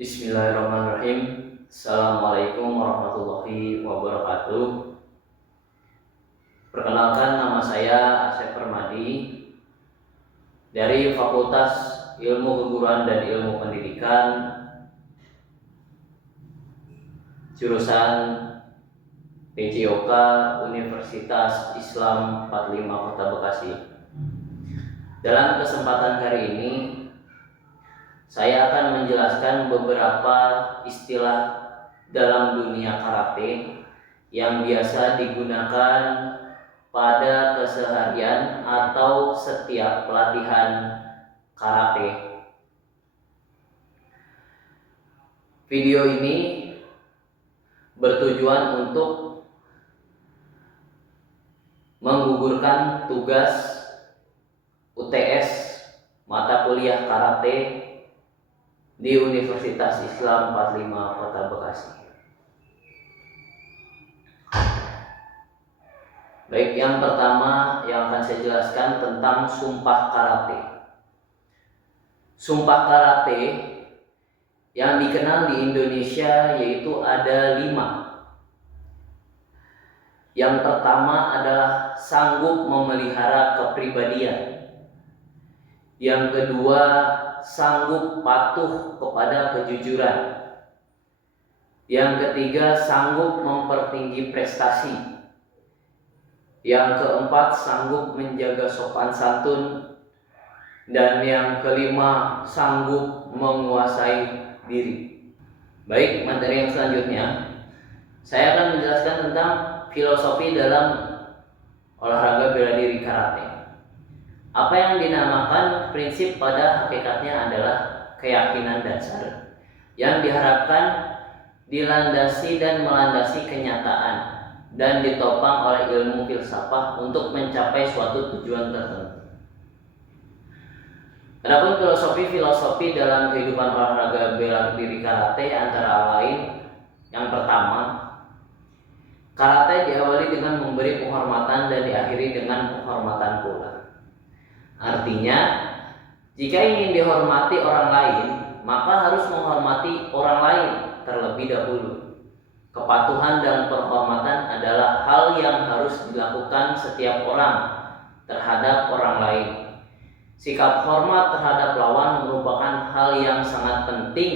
Bismillahirrahmanirrahim. Assalamualaikum warahmatullahi wabarakatuh. Perkenalkan, nama saya Asep Permadi dari Fakultas Ilmu Keguruan dan Ilmu Pendidikan, jurusan PJOK Universitas Islam 45 Kota Bekasi. Dalam kesempatan kali ini saya akan menjelaskan beberapa istilah dalam dunia karate yang biasa digunakan pada keseharian atau setiap pelatihan karate. Video ini bertujuan untuk menggugurkan tugas UTS mata kuliah karate di Universitas Islam 45 Kota Bekasi. Baik, yang pertama yang akan saya jelaskan tentang sumpah karate. Sumpah karate yang dikenal di Indonesia yaitu ada 5. Yang pertama adalah sanggup memelihara kepribadian. Yang kedua, sanggup patuh kepada kejujuran. Yang ketiga, sanggup mempertinggi prestasi. Yang keempat, sanggup menjaga sopan santun. Dan yang kelima, sanggup menguasai diri. Baik, materi yang selanjutnya saya akan menjelaskan tentang filosofi dalam olahraga bela diri karate. Apa yang dinamakan prinsip pada hakikatnya adalah keyakinan dasar yang diharapkan dilandasi dan melandasi kenyataan dan ditopang oleh ilmu filsafat untuk mencapai suatu tujuan tertentu. Adapun filosofi dalam kehidupan olahraga bela diri karate antara lain, yang pertama, karate diawali dengan memberi penghormatan dan diakhiri dengan penghormatan pula. Artinya, jika ingin dihormati orang lain, maka harus menghormati orang lain terlebih dahulu. Kepatuhan dan penghormatan adalah hal yang harus dilakukan setiap orang terhadap orang lain. Sikap hormat terhadap lawan merupakan hal yang sangat penting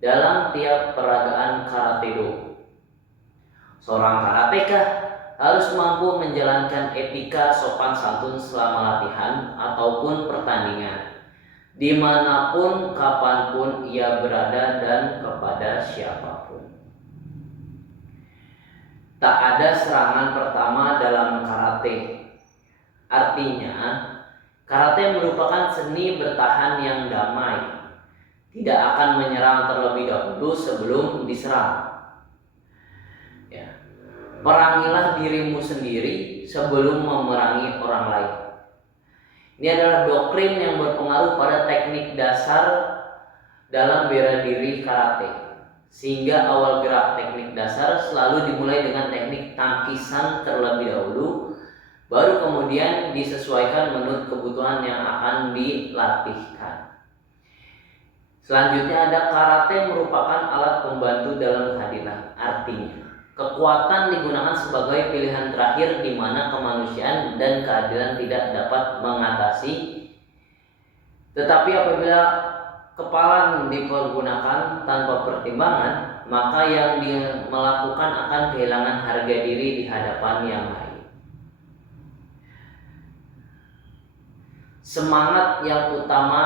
dalam tiap peragaan karate-do. Seorang karateka harus mampu menjalankan etika sopan santun selama latihan ataupun pertandingan, dimanapun, kapanpun ia berada dan kepada siapapun. Tak ada serangan pertama dalam karate. Artinya, karate merupakan seni bertahan yang damai, tidak akan menyerang terlebih dahulu sebelum diserang. Perangilah dirimu sendiri sebelum memerangi orang lain. Ini adalah doktrin yang berpengaruh pada teknik dasar dalam bela diri karate, sehingga awal gerak teknik dasar selalu dimulai dengan teknik tangkisan terlebih dahulu, baru kemudian disesuaikan menurut kebutuhan yang akan dilatihkan. Selanjutnya ada karate merupakan alat pembantu dalam keadilan. Artinya, kekuatan digunakan sebagai pilihan terakhir di mana kemanusiaan dan keadilan tidak dapat mengatasi. Tetapi apabila kepalan dipergunakan tanpa pertimbangan, maka yang melakukan akan kehilangan harga diri di hadapan yang lain. Semangat yang utama,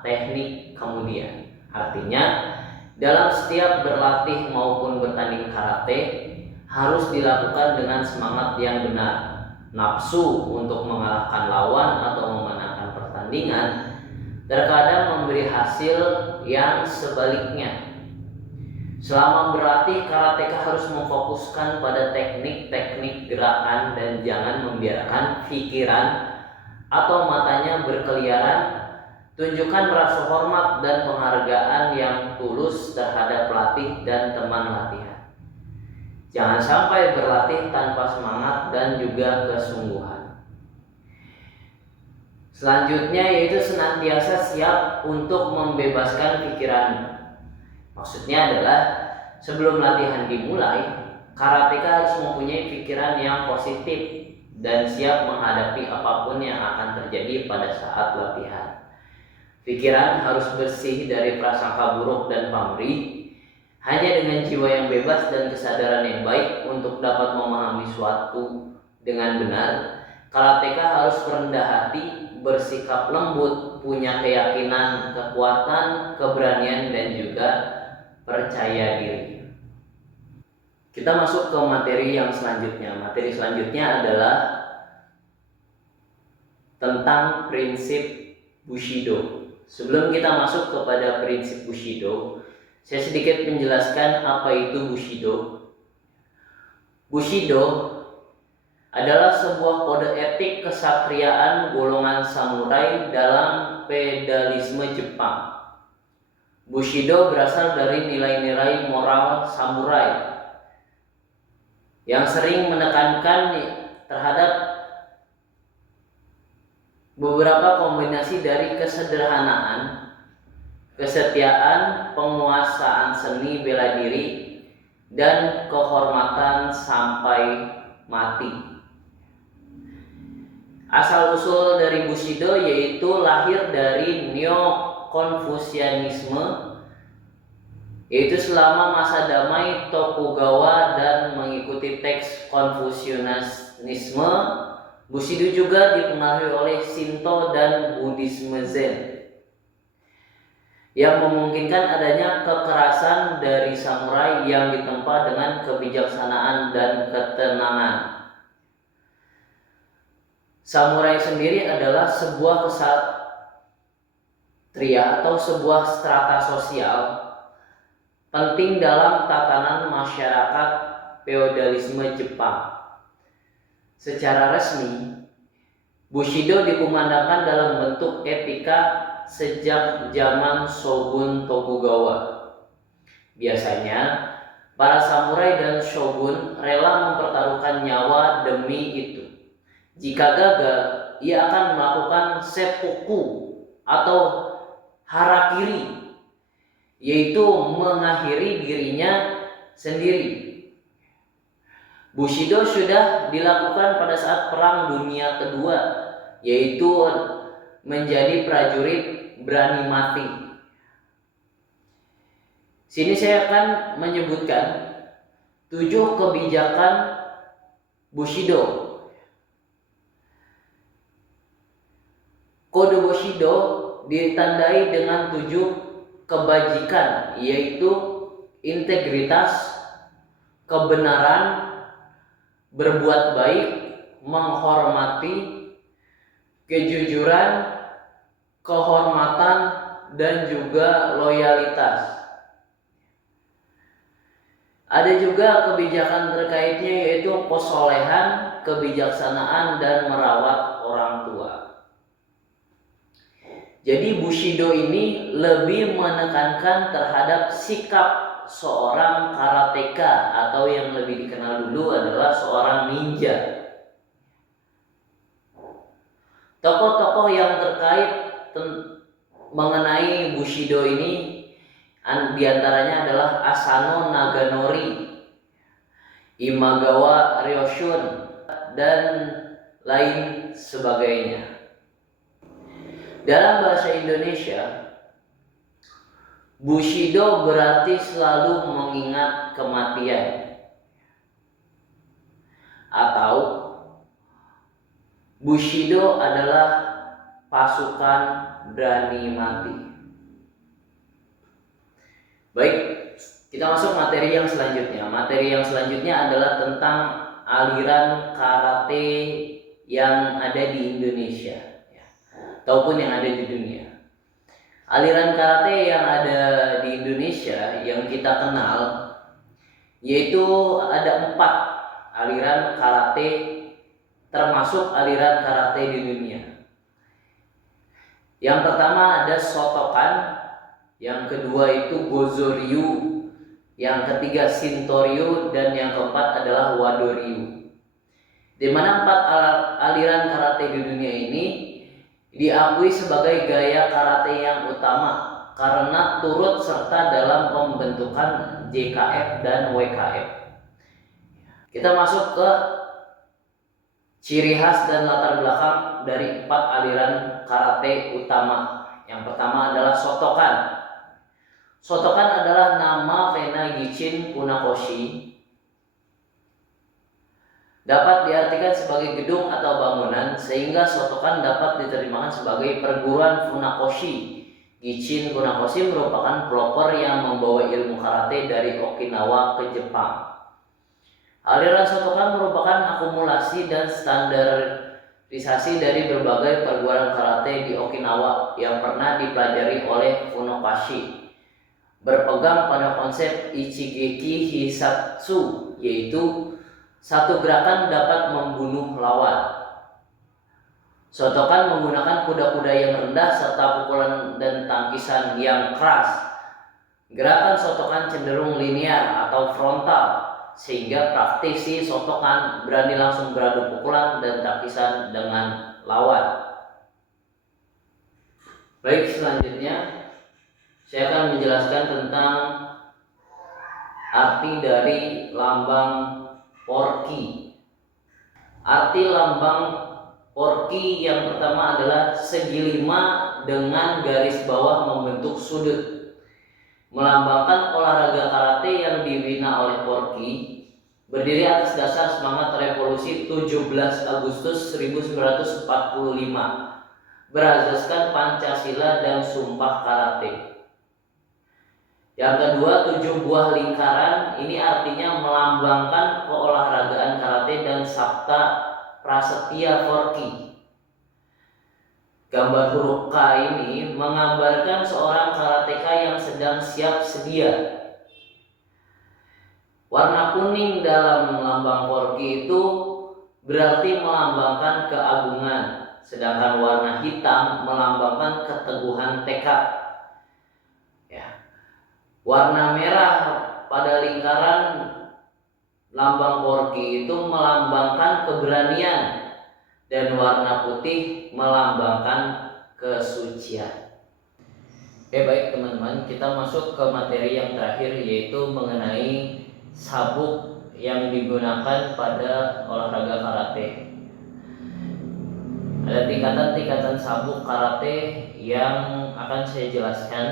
teknik kemudian. Artinya, dalam setiap berlatih maupun bertanding karate harus dilakukan dengan semangat yang benar. Nafsu untuk mengalahkan lawan atau memenangkan pertandingan terkadang memberi hasil yang sebaliknya. Selama berlatih, karateka harus memfokuskan pada teknik-teknik gerakan dan jangan membiarkan pikiran atau matanya berkeliaran. Tunjukkan rasa hormat dan penghargaan yang tulus terhadap pelatih dan teman latihan. Jangan sampai berlatih tanpa semangat dan juga kesungguhan. Selanjutnya yaitu senantiasa siap untuk membebaskan pikiran. Maksudnya adalah sebelum latihan dimulai, karateka harus mempunyai pikiran yang positif dan siap menghadapi apapun yang akan terjadi pada saat latihan. Pikiran harus bersih dari prasangka buruk dan pamrih. Hanya dengan jiwa yang bebas dan kesadaran yang baik untuk dapat memahami suatu dengan benar, karateka harus rendah hati, bersikap lembut, punya keyakinan, kekuatan, keberanian, dan juga percaya diri. Kita masuk ke materi yang selanjutnya. Materi selanjutnya adalah tentang prinsip Bushido. Sebelum kita masuk kepada prinsip Bushido, saya sedikit menjelaskan apa itu Bushido. Bushido adalah sebuah kode etik kesatriaan golongan samurai dalam feodalisme Jepang. Bushido berasal dari nilai-nilai moral samurai yang sering menekankan terhadap beberapa kombinasi dari kesederhanaan, kesetiaan, penguasaan seni bela diri, dan kehormatan sampai mati. Asal-usul dari Bushido yaitu lahir dari Neo-Konfusianisme, yaitu selama masa damai Tokugawa dan mengikuti teks Konfusianisme. Bushido juga dipengaruhi oleh Shinto dan Buddhisme Zen yang memungkinkan adanya kekerasan dari samurai yang ditempa dengan kebijaksanaan dan ketenangan. Samurai sendiri adalah sebuah kesatria atau sebuah strata sosial penting dalam tatanan masyarakat feodalisme Jepang. Secara resmi, Bushido dikumandangkan dalam bentuk etika sejak zaman Shogun Tokugawa. Biasanya, para samurai dan shogun rela mempertaruhkan nyawa demi itu. Jika gagal, ia akan melakukan seppuku atau harakiri, yaitu mengakhiri dirinya sendiri. Bushido sudah dilakukan pada saat Perang Dunia Kedua, yaitu menjadi prajurit berani mati. Sini saya akan menyebutkan 7 kebijakan Bushido. Kode Bushido ditandai dengan 7 kebajikan, yaitu integritas, kebenaran, berbuat baik, menghormati, kejujuran, kehormatan, dan juga loyalitas. Ada juga kebijakan terkaitnya yaitu kesolehan, kebijaksanaan, dan merawat orang tua. Jadi Bushido ini lebih menekankan terhadap sikap seorang karateka atau yang lebih dikenal dulu adalah seorang ninja. Tokoh-tokoh yang terkait mengenai Bushido ini diantaranya adalah Asano Naganori, Imagawa Ryoshun, dan lain sebagainya. Dalam bahasa Indonesia, Bushido berarti selalu mengingat kematian, atau Bushido adalah pasukan berani mati. Baik, kita masuk materi yang selanjutnya. Materi yang selanjutnya adalah tentang aliran karate yang ada di Indonesia ataupun yang ada di dunia. Aliran karate yang ada di Indonesia yang kita kenal yaitu ada 4 aliran karate, termasuk aliran karate di dunia. Yang pertama ada Shotokan, yang kedua itu Gozo-ryu, yang ketiga Shinto-ryu, dan yang keempat adalah Wado-ryu. Di mana 4 aliran karate di dunia ini diakui sebagai gaya karate yang utama karena turut serta dalam pembentukan JKF dan WKF. Kita masuk ke ciri khas dan latar belakang dari 4 aliran karate utama. Yang pertama adalah Shotokan. Shotokan adalah nama Rena Gichin Funakoshi. Dapat diartikan sebagai gedung atau bangunan, sehingga Shotokan dapat diterjemahkan sebagai perguruan Funakoshi. Gichin Funakoshi merupakan pelopor yang membawa ilmu karate dari Okinawa ke Jepang. Aliran Shotokan merupakan akumulasi dan standarisasi dari berbagai perguruan karate di Okinawa yang pernah dipelajari oleh Funakoshi, berpegang pada konsep Ichigeki Hisatsu, yaitu satu gerakan dapat membunuh lawan. Shotokan menggunakan kuda-kuda yang rendah serta pukulan dan tangkisan yang keras. Gerakan Shotokan cenderung linear atau frontal, sehingga praktisi Shotokan berani langsung beradu pukulan dan tangkisan dengan lawan. Baik, selanjutnya saya akan menjelaskan tentang arti dari lambang Porki. Arti lambang Porki yang pertama adalah segi 5 dengan garis bawah membentuk sudut, melambangkan olahraga karate yang dibina oleh Porki, berdiri atas dasar semangat revolusi 17 Agustus 1945, berasaskan Pancasila dan Sumpah Karate. Yang kedua, 7 buah lingkaran ini artinya melambangkan keolahragaan karate dan sabta prasetya Porki. Gambar huruf K ini menggambarkan seorang karateka yang sedang siap sedia. Warna kuning dalam lambang Porki itu berarti melambangkan keagungan, sedangkan warna hitam melambangkan keteguhan tekad. Warna merah pada lingkaran lambang Porki itu melambangkan keberanian, dan warna putih melambangkan kesucian. Oke, baik teman-teman, kita masuk ke materi yang terakhir, yaitu mengenai sabuk yang digunakan pada olahraga karate. Ada tingkatan-tingkatan sabuk karate yang akan saya jelaskan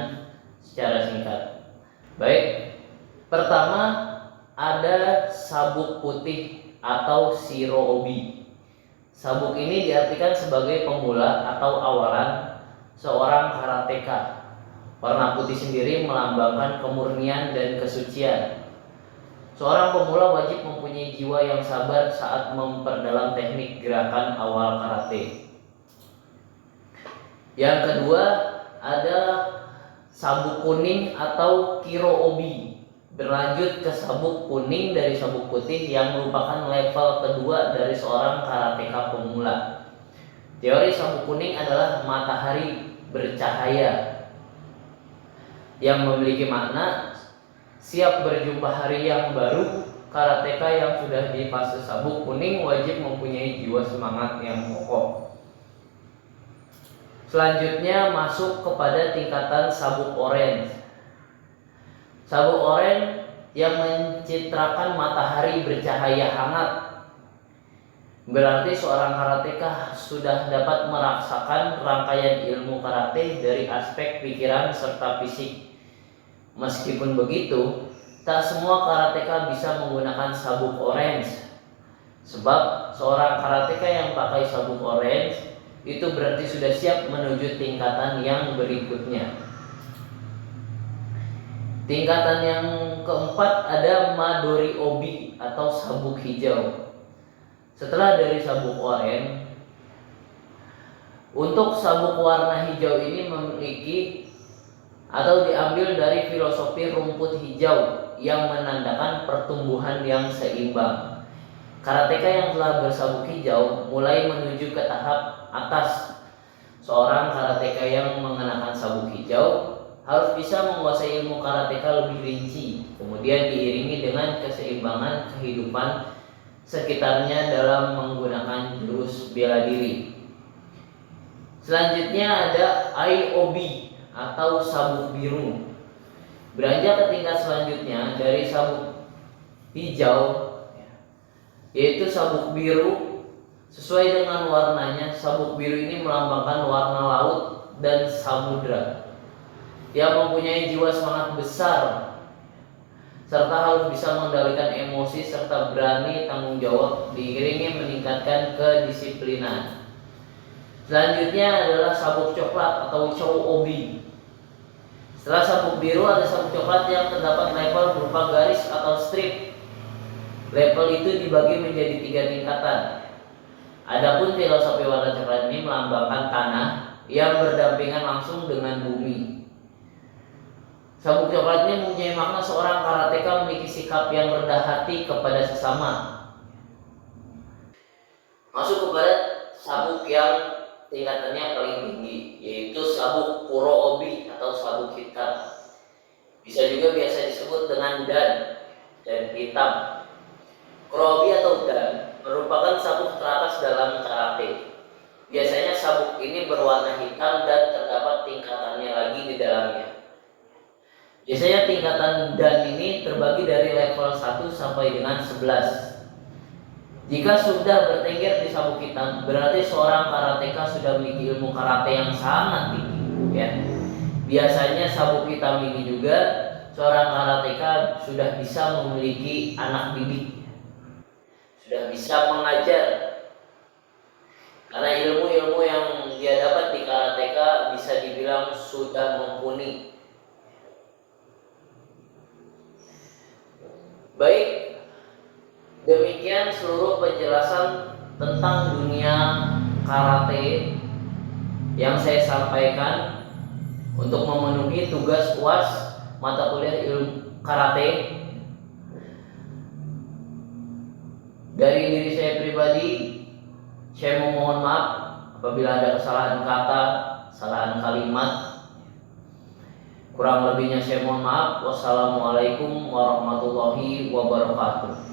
secara singkat. Baik, pertama ada sabuk putih atau shiro-obi. Sabuk ini diartikan sebagai pemula atau awalan seorang karateka. Warna putih sendiri melambangkan kemurnian dan kesucian. Seorang pemula wajib mempunyai jiwa yang sabar saat memperdalam teknik gerakan awal karate. Yang kedua ada sabuk kuning atau kiro-obi, berlanjut ke sabuk kuning dari sabuk putih yang merupakan level kedua dari seorang karateka pemula. Teori sabuk kuning adalah matahari bercahaya yang memiliki makna siap berjumpa hari yang baru. Karateka yang sudah di fase sabuk kuning wajib mempunyai jiwa semangat yang kokoh. Selanjutnya masuk kepada tingkatan sabuk orange. Sabuk orange yang mencitrakan matahari bercahaya hangat, berarti seorang karateka sudah dapat merasakan rangkaian ilmu karate dari aspek pikiran serta fisik. Meskipun begitu, tak semua karateka bisa menggunakan sabuk orange, sebab seorang karateka yang pakai sabuk orange itu berarti sudah siap menuju tingkatan yang berikutnya. Tingkatan yang keempat ada Madori Obi atau sabuk hijau. Setelah dari sabuk oranye, untuk sabuk warna hijau ini memiliki atau diambil dari filosofi rumput hijau yang menandakan pertumbuhan yang seimbang. Karateka yang telah bersabuk hijau mulai menuju ke tahap atas. Seorang karateka yang mengenakan sabuk hijau harus bisa menguasai ilmu karateka lebih rinci, kemudian diiringi dengan keseimbangan kehidupan sekitarnya dalam menggunakan jurus bela diri. Selanjutnya ada IOB atau sabuk biru. Beranjak ke tingkat selanjutnya dari sabuk hijau, yaitu sabuk biru. Sesuai dengan warnanya, sabuk biru ini melambangkan warna laut dan samudra. Dia mempunyai jiwa semangat besar serta harus bisa mengendalikan emosi serta berani tanggung jawab, diiringi meningkatkan kedisiplinan. Selanjutnya adalah sabuk coklat atau chow obi. Setelah sabuk biru ada sabuk coklat yang terdapat level berupa garis atau strip. Level itu dibagi menjadi 3 tingkatan. Adapun filosofi warna coklat ini melambangkan tanah yang berdampingan langsung dengan bumi. Sabuk coklat ini mempunyai makna seorang karateka memiliki sikap yang rendah hati kepada sesama. Masuk kepada sabuk yang tingkatannya paling tinggi, yaitu sabuk kuro obi atau sabuk hitam. Bisa juga biasa disebut dengan dan hitam. Kuro obi atau dan merupakan sabuk teratas dalam karate. Biasanya sabuk ini berwarna hitam dan terdapat tingkatannya lagi di dalamnya. Biasanya tingkatan dan ini terbagi dari level 1 sampai dengan 11. Jika sudah bertengger di sabuk hitam, berarti seorang karateka sudah memiliki ilmu karate yang sangat tinggi, ya. Biasanya sabuk hitam ini juga seorang karateka sudah bisa memiliki anak didik, sudah bisa mengajar. Karena ilmu-ilmu yang dia dapat di karateka bisa dibilang sudah mumpuni. Baik, demikian seluruh penjelasan tentang dunia karate yang saya sampaikan untuk memenuhi tugas UAS mata kuliah ilmu karate. Dari diri saya pribadi, saya memohon maaf apabila ada kesalahan kata, kesalahan kalimat. Kurang lebihnya saya mohon maaf. Wassalamualaikum warahmatullahi wabarakatuh.